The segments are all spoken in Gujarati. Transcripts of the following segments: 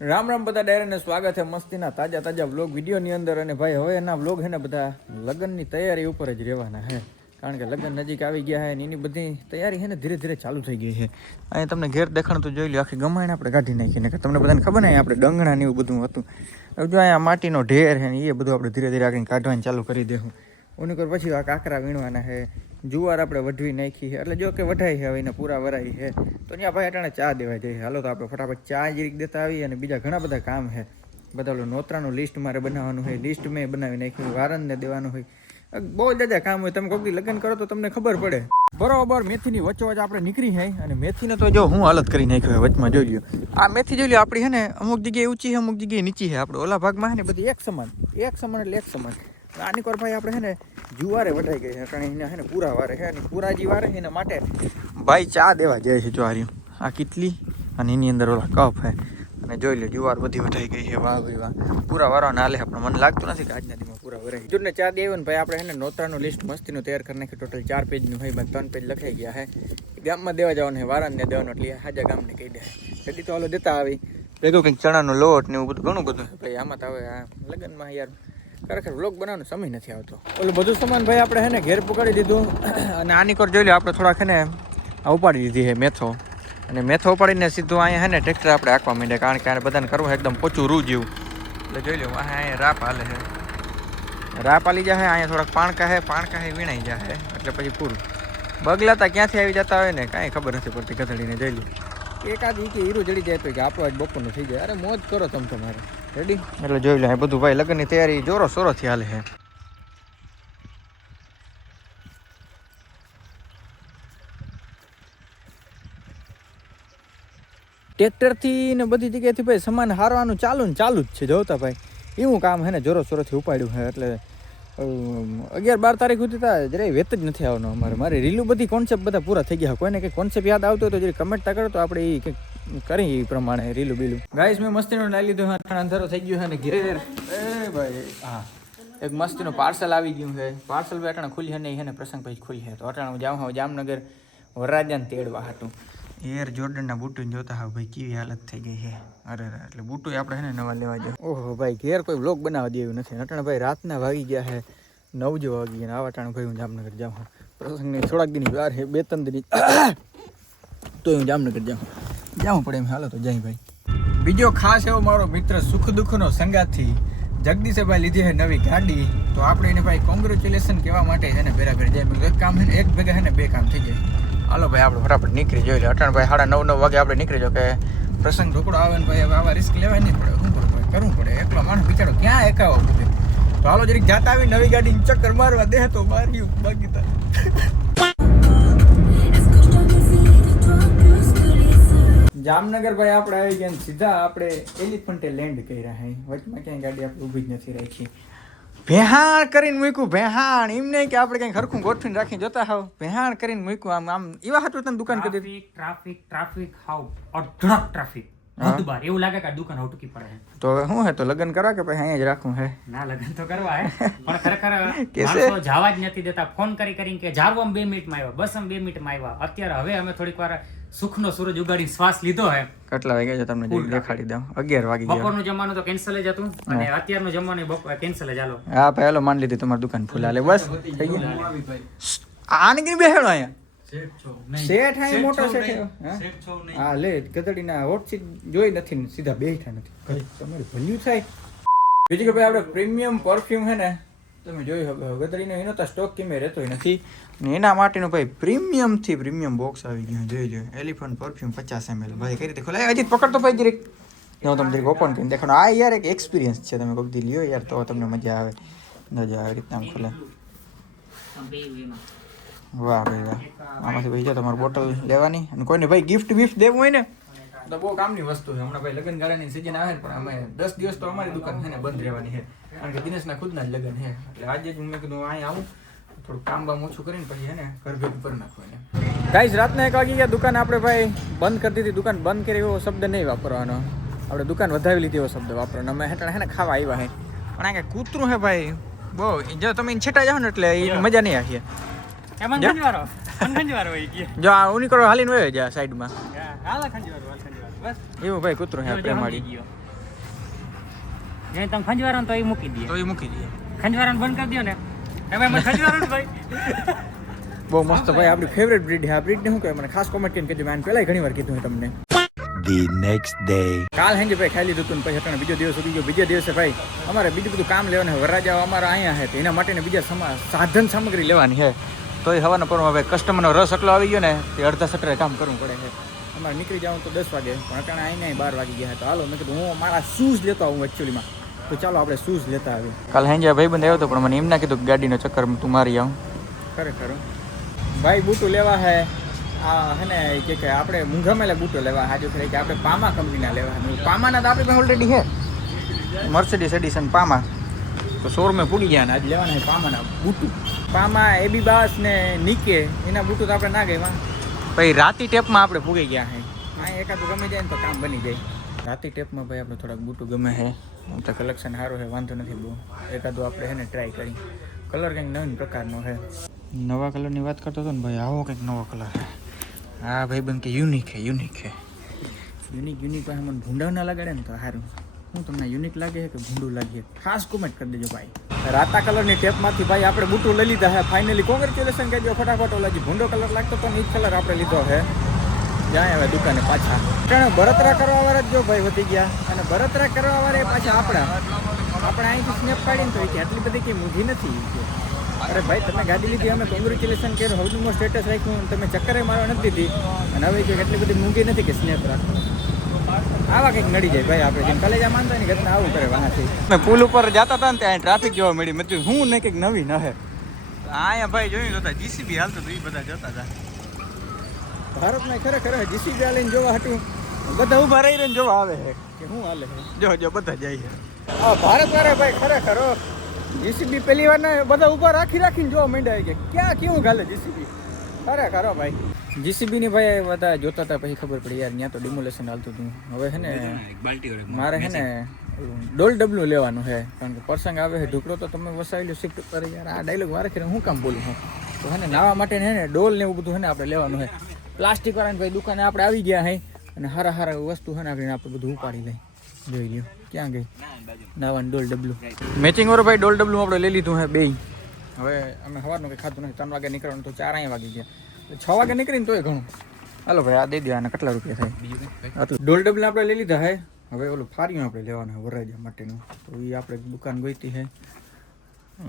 રામ રામ બધા ડાયરાને સ્વાગત છે મસ્તીના તાજા વ્લોગ વિડીયોની અંદર. અને ભાઈ હવે એના વ્લોગ છે ને બધા લગ્નની તૈયારી ઉપર જ રહેવાના છે, કારણ કે લગ્ન નજીક આવી ગયા છે. એની બધી તૈયારી છે ને ધીરે ધીરે ચાલુ થઈ ગઈ છે. અહીંયા તમને ઘેર દેખાણ તો જોઈ લો, આખી ગમાઈને આપણે કાઢી નાખીને કે તમને બધાને ખબર ને આપણે ડંગણા ને એવું બધું હતું. જો અહીંયા માટીનો ઢેર છે ને એ બધું આપણે ધીરે ધીરે આગળ કાઢવાનું ચાલુ કરી દેવું. ઓની પર પછી આ કાંકરા વીણવાના છે, જુવાર આપણે વઢવી નાખી છે, એટલે જો કે વઢાઈ છે હવે એને પૂરા વરાઈ છે. તો ત્યાં ભાઈ અટાણે ચા દેવા જઈએ. હાલો તો આપણે ફટાફટ ચા જીરીક દેતા આવીએ. અને બીજા ઘણા બધા કામ છે, બધા નોતરાનું લિસ્ટ મારે બનાવવાનું હોય, લિસ્ટ મેં બનાવી નાખ્યું, વારણને દેવાનું હોય, બહુ બધા કામ હોય. તમે કોઈ લગ્ન કરો તો તમને ખબર પડે. બરોબર મેથીની વચ્ચોવચ આપણે નીકળી છે. અને મેથીને તો જો હું હાલત કરી નાખ્યો વચમાં જોઈ લ્યો. આ મેથી જોઈ લ્યો આપણી છે ને અમુક જગ્યાએ ઊંચી છે, અમુક જગ્યાએ નીચી છે. આપણે ઓલા ભાગમાં છે ને બધી એક સમાન એટલે એક સમાન. આની પર ભાઈ આપણે છે ને જુવારે વટાઈ ગઈ છે, કારણ એને છે ને પૂરા વારે છે. અને પૂરા જીવારે એના માટે ભાઈ ચા દેવા જાય છે. જો આ કેટલી અને એની અંદર ઓલા કપ છે. અને જોઈ લો જુવાર બધી વટાઈ ગઈ છે. વાહ ભાઈ વાહ, પૂરા વારવાના હાલે. આપણે મને લાગતું નથી કે આજના દીમાં પૂરા વરાય. જો ને ચા દેવું ને ભાઈ આપણે છે ને નોતરાનું લિસ્ટ મસ્તીનું તૈયાર કરી નાખ્યું. ટોટલ 4 પેજનું હોય, 3 પેજ લખાઈ ગયા છે. ગામમાં દેવા જવાનું છે, વારાને દેવાનું, એટલે હાજા ગામને કહી દે. એટલે તો હાલો દેતા આવી ભેગું કંઈક ચણાનો લોટ ને એવું બધું ઘણું બધું છે ભાઈ. આમાં તો હવે આ લગ્નમાં યાર ખરેખર વ્લોગ બનાવવાનો સમય નથી આવતો. ઓલું બધું સામાન ભાઈ આપણે છે ને ઘેર પકડી દીધું. અને આની કોર જોઈ લો આપણે થોડાક છે ને ઉપાડી દીધી છે મેથો. અને મેથો ઉપાડીને સીધું અહીંયા છે ને ટ્રેક્ટર આપણે આંકવા માંડે, કારણ કે આને બધાને કરવું એકદમ પોચું રૂ જેવું. એટલે જોઈ લો અહીંયા રાપ હાલે છે, રાપ હાલી જાય. અહીંયા થોડાક પાણકા છે વીણાઈ જાય, એટલે પછી પૂરું. બગલાતા ક્યાંથી આવી જતા હોય ને કાંઈ ખબર નથી પડતી ગધડીને. જોઈ લો એકાદ કે હીરું જડી જાય તો કે આપણો આજ બપોરનું થઈ જાય. અરે મોજ કરો તમે તમારે રેડી. એટલે જોઈ લો બધું ભાઈ લગ્નની તૈયારી જોરો સોરોથી હાલે છે. ટ્રેક્ટરથી ને બધી જગ્યાએથી ભાઈ સામાન હારવાનું ચાલુ જ છે. જોતા ભાઈ એવું કામ છે ને જોરો સોરોથી ઉપાડ્યું છે. એટલે 11-12 તારીખ સુધી જરાય વેત જ નથી આવવાનો મારે રીલું બધી કોન્સેપ્ટ બધા પૂરા થઈ ગયા. કોઈને કંઈક કોન્સેપ્ટ યાદ આવતો હોય તો જરી કમેન્ટ કરો તો આપણે એ કંઈક કરી એ પ્રમાણે રીલું બીલું. ગાઈસ મેં મસ્તીનો લઈ લીધું છે, અંધારો થઈ ગયો છે. અને ઘેર એ ભાઈ હા એક મસ્તીનું પાર્સલ આવી ગયું છે. પાર્સલ ભાઈ અટાણે ખુલી છે નહીં છે ને પ્રસંગ પછી ખુલી છે. તો અટાણે જાઉં હવે જામનગર વરરાજાને તેડવા હતું. એર જોર્ડનના બૂટુને જોતા હા ભાઈ કેવી હાલત થઈ ગઈ છે. અરે એટલે બૂટું આપણે છે ને નવા લેવા જાય. ઓહો ભાઈ ઘેર કોઈ વ્લોગ બનાવવા દેવું નથી. અટાણે ભાઈ રાતના વાગી ગયા છે 9 જેવા વાગી ગયા. આવા ટાણે ભાઈ હું જામનગર જાઉં. પ્રસંગની થોડાક દિનની વાર છે, 2-3 દિન તો હું જામનગર જાઉં પડે એમ. હાલો તો જાય ભાઈ. બીજો ખાસ એવો મારો મિત્ર સુખ દુઃખનો સંગાથી જગદીશભાઈ લીધી છે નવી ગાડી. તો આપણે એને ભાઈ કોંગ્રેચ્યુલેશન કહેવા માટે છે ને ભેગા કરી જાય. એક કામ છે ને એક ભેગા છે ને 2 કામ થઈ જાય. હાલો ભાઈ આપણે ફટાફટ નીકળી જોઈ લે. અટાણ ભાઈ 9:30 વાગે આપણે નીકળી જાવ કે પ્રસંગ ઢોકળો આવે ને ભાઈ હવે આવા રિસ્ક લેવાય નહીં પડે. શું કરવું પડે, એકલો માણસ બિચારો ક્યાં એકાવો બધે. તો હાલો જરીક જાતા આવી નવી ગાડી ચક્કર મારવા દે તો માર્યું બાકી તો. જામનગર ભાઈ આપણે આવી ગયા સીધા આપણે એલિફન્ટે લેન્ડ કર્યા હે. વચમાં ક્યાંય ગાડી આપણે ઊભી જ નથી રાખી. ભેહાણ કરીને મૂક્યું. ભેહાણ એમ નહીં કે આપણે કંઈક હરખું ગોઠવીને રાખીને જોતા હાવ. ભેહાણ કરીને મૂક્યું. આમ એવા હતું તને દુકાન કરી દીધી. ટ્રાફિક હાવ અઢળક ટ્રાફિક હદબાર. એવું લાગે કે આ દુકાન હટકી પડે. તો હવે શું હે, તો લગ્ન કરવા કે પછી અહીંયા જ રાખવું હે? ના લગ્ન તો કરવા હે, પણ ખરેખર માણસો જવા જ નથી દેતા. ફોન કરીને કે જારવામ 2 મિનિટમાં આવ્યા, બસ 2 મિનિટમાં આવ્યા. અત્યારે હવે અમે થોડીક વાર સુખનો સૂરજ ઉગાડીને શ્વાસ લીધો હે. કેટલા વાગ્યા છે તમને દેખાડી દઉં? 11 વાગી ગયા. બપોરનું જમવાનું તો કેન્સલ જ હતું અને અત્યારનું જમવાનું કેન્સલ જ. હાલો હા ભાઈ હાલો માન લીધી તમારી દુકાન ફૂલ હાલે. બસ થઈ ગયું. આને કઈ બેહેણો અહીંયા શેઠ હે મોટો શેઠ. હા લે ગધડીના હોટ સીટ જોઈ નથી ને સીધા બેઠા નથી. તમારું ભલ્યું થાય. બીજું કે ભાઈ આપણે પ્રીમિયમ પરફ્યુમ છે ને તમે જોઈ હવે ગધડીનો એનો તો સ્ટોક કેમે રહેતો નથી. ને એના માટેનું ભાઈ પ્રીમિયમ બોક્સ આવી ગયું. જોઈ લો એલિફન્ટ પરફ્યુમ 50 ml. ભાઈ કઈ રીતે ખોલાય હજી પકડતો ભાઈ જરીક. હું તમને જરીક ઓપન કરીને દેખાડો. આ યાર એક એક્સપિરિયન્સ છે, તમે કોઈક દી લ્યો યાર તો તમને મજા આવે. આવી રીતના આમ ખોલે. વાહ ભાઈ વાહ. આમાંથી ભાઈ જો તમારે બોટલ લેવાની અને કોઈને ભાઈ ગિફ્ટ દેવું હોય ને તો બહુ કામની વસ્તુ છે. હમણાં ભાઈ લગ્ન ગાળાની સિઝન આવે ને, પણ અમે 10 દિવસ તો અમારી દુકાન છે ને બંધ રહેવાની છે, કારણ કે દિનેશના ખુદના જ લગ્ન છે. એટલે આજે જ મેં કીધું અહીંયા આવું થોડું કામ બામ ઓછું કરીને પછી છે ને ઘર ભેગું કરી નાખવું એને. ગાઈસ રાતના 1 વાગી ગયા. દુકાન આપણે ભાઈ બંધ કરી દીધી. દુકાન બંધ કરી એવો શબ્દ નહીં વાપરવાનો. આપણે દુકાન વધાવી લીધી એવો શબ્દ વાપરવાનો. અમે હેઠળ છે ને ખાવા આવ્યા છે, પણ આ કે કૂતરું છે ભાઈ બહુ. જો તમે છેટા જાઓ ને એટલે મજા નહીં આવીએ. જો આ ઉની કરો હાલીને વયો જા સાઈડમાં. એવું ભાઈ કૂતરું હે પ્રેમાડી. જો તમે ખંજવારો ને તો એ મૂકી દઈએ તો એ મૂકી દઈએ. ખંજવારાને બંધ કરી દો ને હવે મને ખંજવારો ભાઈ બહુ મસ્ત ભાઈ, આપણી ફેવરેટ બ્રીડ છે. આ બ્રીડને શું કહેવાય મને ખાસ કોમેન્ટ કરીને કહેજો. મેં પહેલાં ઘણી વાર કીધું છે તમને. The next day. કાલ હેંજે ભાઈ ખાઈ લીધું હતું ને પછી અટાણે બીજો દિવસ ઉગી ગયો. બીજા દિવસે ભાઈ અમારે બીજું બધું કામ લેવાનું છે. વરરાજા અમારા અહીંયા છે તો એના માટે બીજા સાધન સામગ્રી લેવાની છે. તો એ હવાના પરમાં ભાઈ કસ્ટમરનો રસ એટલો આવી ગયો ને તે અડધા સટરે કામ કરવું પડે છે. અમારે નીકળી જાઉં તો 10 વાગે, પણ અટાણે અહીંયા 12 વાગી ગયા. તો હાલો મેં કીધું હું મારા શૂઝ લેતો આવું એકચ્યુઅલીમાં. તો ચાલો આપણે શૂઝ લેતા આવીએ. કાલ હેંજે ભાઈબંધ આવ્યો હતો પણ મને એમ ના કીધું કે ગાડીનો ચક્કર તું મારી આવું. ખરેખર ભાઈ બૂટું લેવા હે આ હે ને કે આપણે મૂંઘામેલા બૂટો લેવા હાજુ ખરે કે આપણે પામા કંપનીના લેવા. પામાના તો આપણી પાસે ઓલરેડી છે મર્સિડીઝ એડિશન પામા. તો શોરૂમે પૂગી ગયા ને આજે લેવાના છે પામાના બૂટું. પામા એબીબાસ ને નીકે એના બૂટું તો આપણે ના ગઈ ભાઈ. રાતી ટેપમાં આપણે પૂગી ગયા છે. અહીં એકાદું ગમી જાય ને તો કામ બની જાય. રાતી ટેપમાં ભાઈ આપણે થોડાક બૂટું ગમે છે. આમ તો કલેક્શન સારું છે, વાંધો નથી બહુ. એકાદું આપણે છે ને ટ્રાય કરી. કલર કંઈક નવીન પ્રકારનો છે. નવા કલરની વાત કરતો હતો ને ભાઈ, આવો કંઈક નવો કલર છે. હા ભાઈ બંધ કે યુનિક છે. યુનિક પાસે મને ભૂંડા ના લગાડે ને તો સારું. હું તમને યુનિક લાગે કે ભૂંડું લાગે ખાસ કોમેન્ટ કરી દેજો ભાઈ. રાતા કલરની ટેપમાંથી ભાઈ આપણે બૂટું લઈ લીધા છે ફાઇનલી. કોંગ્રેચ્યુલેશન કહેજો ફટાફટ. ઓલા જે ભૂંડો કલર લાગતો તો એ જ કલર આપણે લીધો છે. જાય હવે દુકાને પાછા. કારણ બળતરા કરવાવાળા જ જો ભાઈ વધી ગયા. અને બળતરા કરવાવાળા પાછા આપણે અહીંથી સ્નેપ પાડીને તો કે આટલી બધી કંઈ મૂંઘી નથી. અરે ભાઈ તમે ગાડી લીધી, અમે કોંગ્રેચ્યુલેશન કર્યું, હવનું સ્ટેટસ રાખ્યું, તમે ચક્કરે મારવા નથી દીધી અને હવે કે એટલી બધી મૂંઘી નથી કે સ્નેપ રાખો. આવા કંઈક નડી જાય ભાઈ. આપણે જેમ કલેજા માનતા ને ઘટના આવું કરે વાંથી. અમે પુલ ઉપર જતા હતા ને ત્યાં ટ્રાફિક જોવા મળી. મેં હું ને કંઈક નવી ન હે. અહીંયા ભાઈ જોયું હતા જીસીબી હાલતું હતું, એ બધા જોતા હતા. ભારતમાં ખરેખર જીસીબી લઈને જોવા હતું બધા ઊભા રહીને જોવા આવે છે કે શું હાલે છે. જો બધા જાય છે. હા ભારત વાળા ભાઈ ખરેખર જીસીબી પહેલી વાર ને બધા ઊભા રાખીને જોવા માંડ્યા કે ક્યાં કેવું ગાલે જીસીબી. ખરેખર ભાઈ જીસીબી ની ભાઈ બધા જોતા હતા પછી ખબર પડી યાર ત્યાં તો ડિમોલેશન હાલતું હતું. હવે છે ને મારે છે ને ડોલ ડબલું લેવાનું છે કારણ કે પ્રસંગ આવે છે ઢુકડો તો તમે વસાવી લો શિફ્ટ પર. યાર આ ડાયલોગ વારે કરીને હું કામ બોલું હું તો છે ને નાવા માટે છે ને ડોલ ને એવું બધું છે ને આપણે લેવાનું છે. પ્લાસ્ટિક વાળાની ભાઈ દુકાને આપણે આવી ગયા હે અને હારા વસ્તુ છે ને આપણે બધું ઉપાડી લઈ. જોઈ લ્યો ક્યાં ગઈ નાવાનું ડોલ ડબલું. મેચિંગ વાળું ભાઈ ડોલ ડબલું આપણે લઈ લીધું હે બે. હવે અમે સવારનું કંઈ ખાધું નથી. 3 વાગે નીકળવાનું તો 4 અહીંયા વાગી ગયા. 6 વાગે નીકળીને તોય ઘણું. હાલો ભાઈ આ દઈ દો. આને કેટલા રૂપિયા થાય? ડોલ ડબલ આપણે લઈ લીધા હે. હવે ઓલું ફાર્યું આપણે લેવાનું હોય વરરાજા માટેનું. તો એ આપણે દુકાન ગોઈતી છે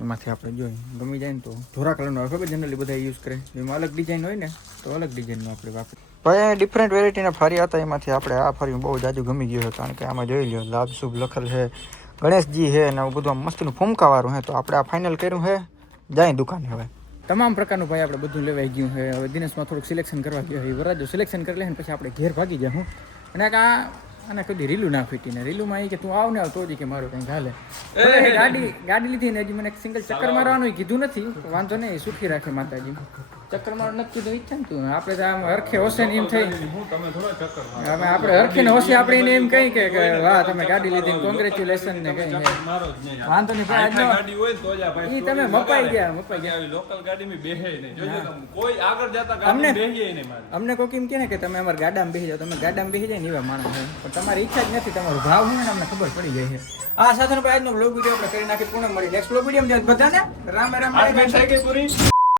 એમાંથી આપણે જોઈ ગમી જાય ને તો ધોરા કલરનો હોય ખબર જનરલી બધા યુઝ કરે. એમાં અલગ ડિઝાઇન હોય ને તો અલગ ડિઝાઇનનું આપણે વાપરીએ. ભાઈ ડિફરન્ટ વેરાયટીના ફાર્યા હતા એમાંથી આપણે આ ફાર્યું બહુ જાજુ ગમી ગયું છે કારણ કે આમાં જોઈ લો લાભ શુભ લખેલ છે, ગણેશજી છે અને બધું આમ મસ્તનું ફૂમકાવાળું છે. તો આપણે આ ફાઇનલ કર્યું છે જાય દુકાને. હવે તમામ પ્રકારનું ભાઈ આપણે બધું લેવાઈ ગયું છે. હવે દિનેશમાં થોડુંક સિલેક્શન કરવા ગયા હોય વરાજો સિલેક્શન કરી લે ને પછી આપણે ઘેર ભાગી જાય. હું અને અને કદી રીલું ના ફીટી ને રીલુમાં એ કે તું આવ ને આવ તો જ કે મારું કંઈ હાલે. ગાડી લીધી ને હજી મને એક સિંગલ ચક્કર મારવાનું કીધું નથી. વાંધો નહીં સુખી રાખે માતાજી. ચક્કર મારવાનું નથી કીધું ઈચ્છા ને તું આપણે આમ હરખે હોશે ને એમ થઈ અમે આપણે હરખે ને હોશે આપણે એને એમ કહી કે વાહ તમે ગાડી લીધી કોંગ્રેચ્યુલેશન ને કઈ વાંધો નહીં ભાઈ તમે મપાઈ ગયા લોકલ ગાડીમાં બેહે નહીં જોજો કોઈ આગળ જતા ગાડી બેહીએ નહીં. અમને કોઈ કેમ કે ને કે તમે અમારા ગાડામાં બેસી જાઓ. તમે ગાડામાં બેસી જાય ને એવા માણસ છે પણ તમારી ઈચ્છા જ નથી. તમારો ભાવ હોય ને અમને ખબર પડી જાય છે. આ સાથે આજનો બ્લોગ વિડીયો આપણે કરી નાખી પૂર્ણ મળી. નેક્સ્ટ બ્લોગ વિડીયો બધાને રામ રામ. પૂરી